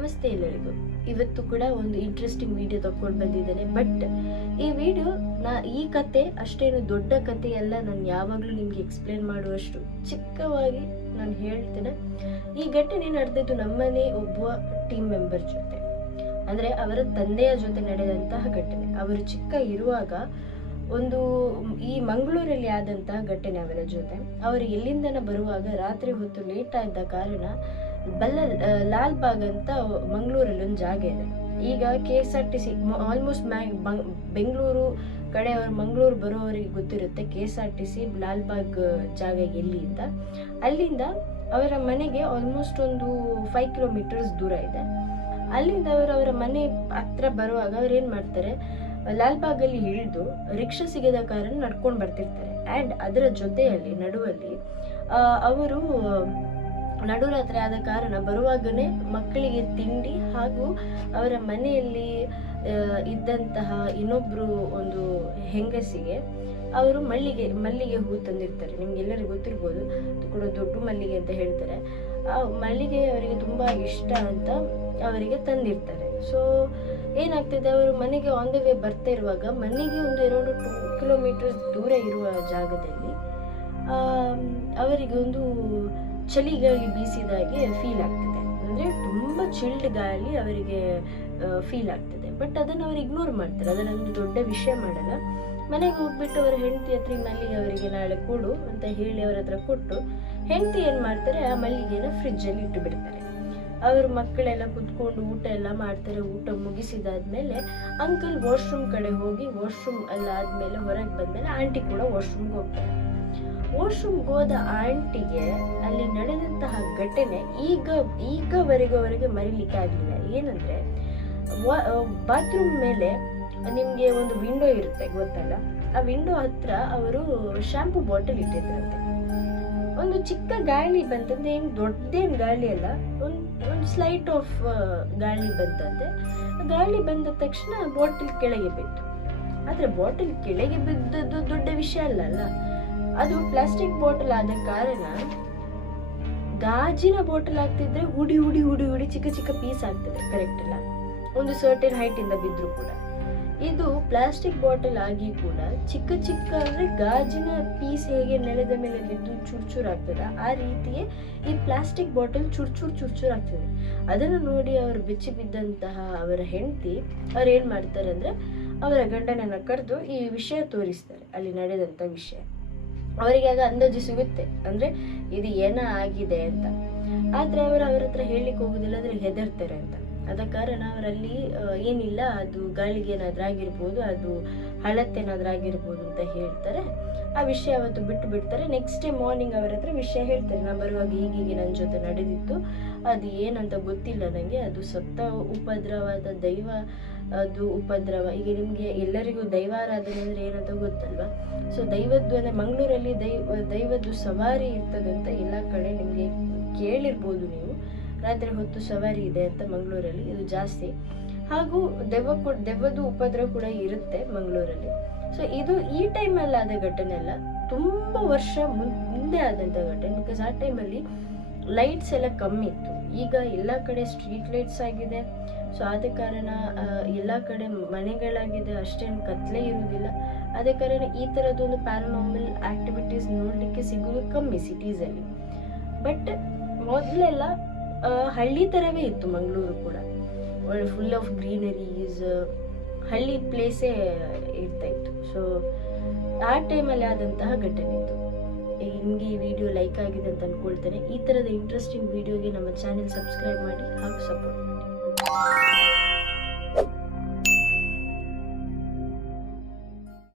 ನಮಸ್ತೆ ಎಲ್ಲರಿಗೂ. ಇವತ್ತು ಕೂಡ ಒಂದು ಇಂಟ್ರೆಸ್ಟಿಂಗ್ ವಿಡಿಯೋ ತಗೊಂಡು ಬಂದಿದ್ದೇನೆ. ಬಟ್ ಈ ಕತೆ ಅಷ್ಟೇನು ದೊಡ್ಡ ಕತೆ ಅಲ್ಲ. ನಾನು ಯಾವಾಗಲೂ ನಿಮ್ಗೆ ಎಕ್ಸ್ಪ್ಲೇನ್ ಮಾಡುವಷ್ಟು ಚಿಕ್ಕವಾಗಿ ನಾನು ಹೇಳ್ತೇನೆ. ಈ ಘಟನೆ ನಡೆದಿದ್ದು ನಮ್ಮನೆ ಒಬ್ಬ ಟೀಮ್ ಮೆಂಬರ್ ಜೊತೆ, ಅಂದ್ರೆ ಅವರ ತಂದೆಯ ಜೊತೆ ನಡೆದಂತಹ ಘಟನೆ. ಅವರು ಚಿಕ್ಕ ಇರುವಾಗ ಈ ಮಂಗಳೂರಲ್ಲಿ ಆದಂತಹ ಘಟನೆ ಅವರ ಜೊತೆ. ಅವರು ಎಲ್ಲಿಂದನ ಬರುವಾಗ ರಾತ್ರಿ ಹೊತ್ತು ಲೇಟ್ ಆದ ಕಾರಣ ಲಾಲ್ಬಾಗ್ ಅಂತ ಮಂಗಳೂರಲ್ಲಿ ಒಂದು ಜಾಗ ಇದೆ. ಈಗ KSRTC ಆಲ್ಮೋಸ್ಟ್ ಬೆಂಗಳೂರು ಕಡೆ ಅವರು ಮಂಗಳೂರು ಬರೋವರಿಗೆ ಗೊತ್ತಿರುತ್ತೆ KSRTC ಲಾಲ್ಬಾಗ್ ಜಾಗ ಎಲ್ಲಿ ಅಂತ. ಅಲ್ಲಿಂದ ಅವರ ಮನೆಗೆ ಆಲ್ಮೋಸ್ಟ್ ಒಂದು 5 ಕಿಲೋಮೀಟರ್ಸ್ ದೂರ ಇದೆ. ಅಲ್ಲಿಂದ ಅವರ ಮನೆ ಹತ್ರ ಬರುವಾಗ ಅವ್ರು ಏನ್ ಮಾಡ್ತಾರೆ, ಲಾಲ್ಬಾಗಲ್ಲಿ ಇಳಿದು ರಿಕ್ಷಾ ಸಿಗದ ಕಾರಣ ನಡ್ಕೊಂಡು ಬರ್ತಿರ್ತಾರೆ. ಆ್ಯಂಡ್ ಅದರ ಜೊತೆಯಲ್ಲಿ ನಡುವಲ್ಲಿ ಅವರು ನಡುರಾತ್ರಿ ಆದ ಕಾರಣ ಬರುವಾಗನೇ ಮಕ್ಕಳಿಗೆ ತಿಂಡಿ ಹಾಗೂ ಅವರ ಮನೆಯಲ್ಲಿ ಇದ್ದಂತಹ ಇನ್ನೊಬ್ರು ಒಂದು ಹೆಂಗಸಿಗೆ ಅವರು ಮಲ್ಲಿಗೆ ಹೂ ತಂದಿರ್ತಾರೆ. ನಿಮ್ಗೆಲ್ಲರಿಗೂ ಗೊತ್ತಿರ್ಬೋದು, ಅದು ಕೂಡ ದೊಡ್ಡ ಮಲ್ಲಿಗೆ ಅಂತ ಹೇಳ್ತಾರೆ. ಆ ಮಲ್ಲಿಗೆ ಅವರಿಗೆ ತುಂಬಾ ಇಷ್ಟ ಅಂತ ಅವರಿಗೆ ತಂದಿರ್ತಾರೆ. ಸೊ ಏನಾಗ್ತದೆ, ಅವರು ಮನೆಗೆ ಆನ್ ದ ವೇ ಬರ್ತಾ ಇರುವಾಗ ಮನೆಗೆ ಒಂದು 2 ಕಿಲೋಮೀಟರ್ಸ್ ದೂರ ಇರುವ ಜಾಗದಲ್ಲಿ ಅವರಿಗೆ ಒಂದು ಚಳಿ ಗಾಳಿ ಬೀಸಿದಾಗೆ ಫೀಲ್ ಆಗ್ತದೆ. ಅಂದ್ರೆ ತುಂಬಾ ಚಿಲ್ಡ್ ಗಾಳಿ ಅವರಿಗೆ ಫೀಲ್ ಆಗ್ತದೆ. ಬಟ್ ಅದನ್ನು ಅವರು ಇಗ್ನೋರ್ ಮಾಡ್ತಾರೆ, ಅದನ್ನೊಂದು ದೊಡ್ಡ ವಿಷಯ ಮಾಡಲ್ಲ. ಮನೆಗೆ ಹೋಗ್ಬಿಟ್ಟು ಅವರ ಹೆಂಡತಿ ಹತ್ರ ಮಲ್ಲಿಗೆ ಅವರಿಗೆ ನಾಳೆ ಕೊಡು ಅಂತ ಹೇಳಿ ಅವರ ಹತ್ರ ಕೊಟ್ಟು, ಹೆಂಡತಿ ಏನ್ ಮಾಡ್ತಾರೆ, ಆ ಮಲ್ಲಿಗೆನ ಫ್ರಿಜ್ ಅಲ್ಲಿ ಇಟ್ಟು ಬಿಡ್ತಾರೆ. ಅವ್ರ ಮಕ್ಕಳೆಲ್ಲ ಕುತ್ಕೊಂಡು ಊಟ ಎಲ್ಲ ಮಾಡ್ತಾರೆ. ಊಟ ಮುಗಿಸಿದಾದ್ಮೇಲೆ ಅಂಕಲ್ ವಾಶ್ರೂಮ್ ಕಡೆ ಹೋಗಿ, ವಾಶ್ರೂಮ್ ಎಲ್ಲ ಆದ್ಮೇಲೆ ಹೊರಗೆ ಬಂದ್ಮೇಲೆ ಆಂಟಿ ಕೂಡ ವಾಶ್ರೂಮ್ಗೆ ಹೋಗ್ತಾರೆ. ವಾಶ್ರೂಮ್ಗೆ ಹೋದ ಆಂಟಿಗೆ ಅಲ್ಲಿ ನಡೆದಂತಹ ಘಟನೆ ಈಗವರೆಗೂ ಅವರಿಗೆ ಮರಿಲಿಕ್ಕೆ ಆಗ್ಲಿಲ್ಲ. ಏನಂದ್ರೆ, ಬಾತ್ರೂಮ್ ಮೇಲೆ ನಿಮ್ಗೆ ಒಂದು ವಿಂಡೋ ಇರುತ್ತೆ ಗೊತ್ತಲ್ಲ, ಆ ವಿಂಡೋ ಹತ್ರ ಅವರು ಶಾಂಪೂ ಬಾಟಲ್ ಇಟ್ಟಿದ್ರಂತೆ. ಒಂದು ಚಿಕ್ಕ ಗಾಳಿ ಬಂತಂದ್ರೆ, ಏನು ದೊಡ್ಡದೇನು ಗಾಳಿ ಅಲ್ಲ, ಒಂದು ಸ್ಲೈಟ್ ಆಫ್ ಗಾಳಿ ಬಂತಂತೆ. ಗಾಳಿ ಬಂದ ತಕ್ಷಣ ಬಾಟಲ್ ಕೆಳಗೆ ಬಿತ್ತು. ಆದ್ರೆ ಬಾಟಲ್ ಕೆಳಗೆ ಬಿದ್ದದ್ದು ದೊಡ್ಡ ವಿಷಯ ಅಲ್ಲ. ಅದು ಪ್ಲಾಸ್ಟಿಕ್ ಬಾಟಲ್ ಆದ ಕಾರಣ ಗಾಜಿನ ಬಾಟಲ್ ಆಗ್ತಿದ್ರೆ ಹುಡಿ ಹುಡಿ ಹುಡಿ ಹುಡಿ ಚಿಕ್ಕ ಚಿಕ್ಕ ಪೀಸ್ ಆಗ್ತದೆ, ಕರೆಕ್ಟ್ ಅಲ್ಲ? ಒಂದು ಸರ್ಟನ್ ಹೈಟ್ ಇಂದ ಬಿದ್ರು ಕೂಡ. ಇದು ಪ್ಲಾಸ್ಟಿಕ್ ಬಾಟಲ್ ಆಗಿ ಕೂಡ ಚಿಕ್ಕ ಚಿಕ್ಕ, ಅಂದ್ರೆ ಗಾಜಿನ ಪೀಸ್ ಹೇಗೆ ನೆಲದ ಮೇಲೆ ಬಿದ್ದು ಚೂರ್ಚೂರ್ ಆಗ್ತದೆ, ಆ ರೀತಿಯೇ ಈ ಪ್ಲಾಸ್ಟಿಕ್ ಬಾಟಲ್ ಚೂರ್ಚೂರ್ ಆಗ್ತದೆ. ಅದನ್ನು ನೋಡಿ ಅವರು ಬೆಚ್ಚಿ ಬಿದ್ದಂತಹ ಅವರ ಹೆಂಡತಿ ಅವ್ರು ಏನ್ ಮಾಡ್ತಾರೆ ಅಂದ್ರೆ, ಅವರ ಗಂಡನನ್ನ ಕರೆದು ಈ ವಿಷಯ ತೋರಿಸ್ತಾರೆ, ಅಲ್ಲಿ ನಡೆದಂತ ವಿಷಯ. ಅವರಿಗೆ ಆಗ ಅಂದಾಜು ಸಿಗುತ್ತೆ, ಅಂದ್ರೆ ಇದು ಏನ ಆಗಿದೆ ಅಂತ. ಆದ್ರೆ ಅವ್ರ ಹತ್ರ ಹೇಳಿಕ್ ಹೋಗುದಿಲ್ಲ, ಅಂದ್ರೆ ಹೆದರ್ತಾರೆ ಅಂತ. ಅದ ಕಾರಣ ಅವರಲ್ಲಿ ಏನಿಲ್ಲ, ಅದು ಗಾಳಿಗೆ ಏನಾದ್ರೂ ಆಗಿರ್ಬೋದು, ಅದು ಹಳತ್ತೇನಾದ್ರೂ ಆಗಿರ್ಬೋದು ಅಂತ ಹೇಳ್ತಾರೆ. ಆ ವಿಷಯ ಅವತ್ತು ಬಿಟ್ಟು ಬಿಡ್ತಾರೆ. ನೆಕ್ಸ್ಟ್ ಡೇ ಮಾರ್ನಿಂಗ್ ಅವರ ಹತ್ರ ವಿಷಯ ಹೇಳ್ತಾರೆ, ನಾ ಬರುವಾಗ ಹೀಗೀಗೆ ನನ್ನ ಜೊತೆ ನಡೆದಿತ್ತು, ಅದು ಏನಂತ ಗೊತ್ತಿಲ್ಲ ನಂಗೆ, ಅದು ಸತ್ತ ಉಪದ್ರವದ ಅದು ಉಪದ್ರವ. ಈಗ ನಿಮ್ಗೆ ಎಲ್ಲರಿಗೂ ದೈವಾರಾಧನೆ ಅಂದ್ರೆ ಏನಂತ ಗೊತ್ತಲ್ವಾ? ಸೊ ದೈವದ್ದು ಅಂದ್ರೆ ಮಂಗಳೂರಲ್ಲಿ ದೈವದ್ದು ಸವಾರಿ ಇರ್ತದೆ ಅಂತ ಎಲ್ಲ ಕಡೆ ನಿಮ್ಗೆ ಕೇಳಿರ್ಬೋದು ನೀವು. ರಾತ್ರಿ ಹೊತ್ತು ಸವಾರಿ ಇದೆ ಅಂತ ಮಂಗಳೂರಲ್ಲಿ, ಇದು ಜಾಸ್ತಿ. ಹಾಗೂ ದೆವ್ವದ್ದು ಉಪದ್ರ ಕೂಡ ಇರುತ್ತೆ ಮಂಗಳೂರಲ್ಲಿ. ಸೊ ಇದು ಈ ಟೈಮಲ್ಲಿ ಆದ ಘಟನೆ ಅಲ್ಲ, ತುಂಬಾ ವರ್ಷ ಮುಂದೆ ಆದಂತ ಘಟನೆ. ಬಿಕಾಸ್ ಆ ಟೈಮಲ್ಲಿ ಲೈಟ್ಸ್ ಎಲ್ಲ ಕಮ್ಮಿ ಇತ್ತು. ಈಗ ಎಲ್ಲಾ ಕಡೆ ಸ್ಟ್ರೀಟ್ ಲೈಟ್ಸ್ ಆಗಿದೆ. ಸೊ ಆದ ಕಾರಣ ಎಲ್ಲಾ ಕಡೆ ಮನೆಗಳಾಗಿದೆ, ಅಷ್ಟೇನು ಕತ್ಲೆ ಇರುವುದಿಲ್ಲ. ಆದ ಕಾರಣ ಈ ತರದೊಂದು ಪ್ಯಾರಾನಾರ್ಮಲ್ ಆಕ್ಟಿವಿಟೀಸ್ ನೋಡ್ಲಿಕ್ಕೆ ಸಿಗೋದು ಕಮ್ಮಿ ಸಿಟೀಸ್ ಅಲ್ಲಿ. ಬಟ್ ಮೊದಲೆಲ್ಲ ಹಳ್ಳಿ ತರವೇ ಇತ್ತು ಮಂಗಳೂರು ಕೂಡ, ಫುಲ್ ಆಫ್ ಗ್ರೀನರೀಸ್, ಹಳ್ಳಿ ಪ್ಲೇಸೇ ಇರ್ತಾ ಇತ್ತು. ಸೊ ಆ ಟೈಮಲ್ಲಿ ಆದಂತಹ ಘಟನೆ ಇತ್ತು. ನಿಮಗೆ ಈ ವಿಡಿಯೋ ಲೈಕ್ ಆಗಿದೆ ಅಂತ ಅನ್ಕೊಳ್ತೇನೆ. ಈ ತರದ ಇಂಟ್ರೆಸ್ಟಿಂಗ್ ವಿಡಿಯೋಗೆ ನಮ್ಮ ಚಾನೆಲ್ ಸಬ್ಸ್ಕ್ರೈಬ್ ಮಾಡಿ ಹಾಗೂ ಸಪೋರ್ಟ್ ಮಾಡಿ.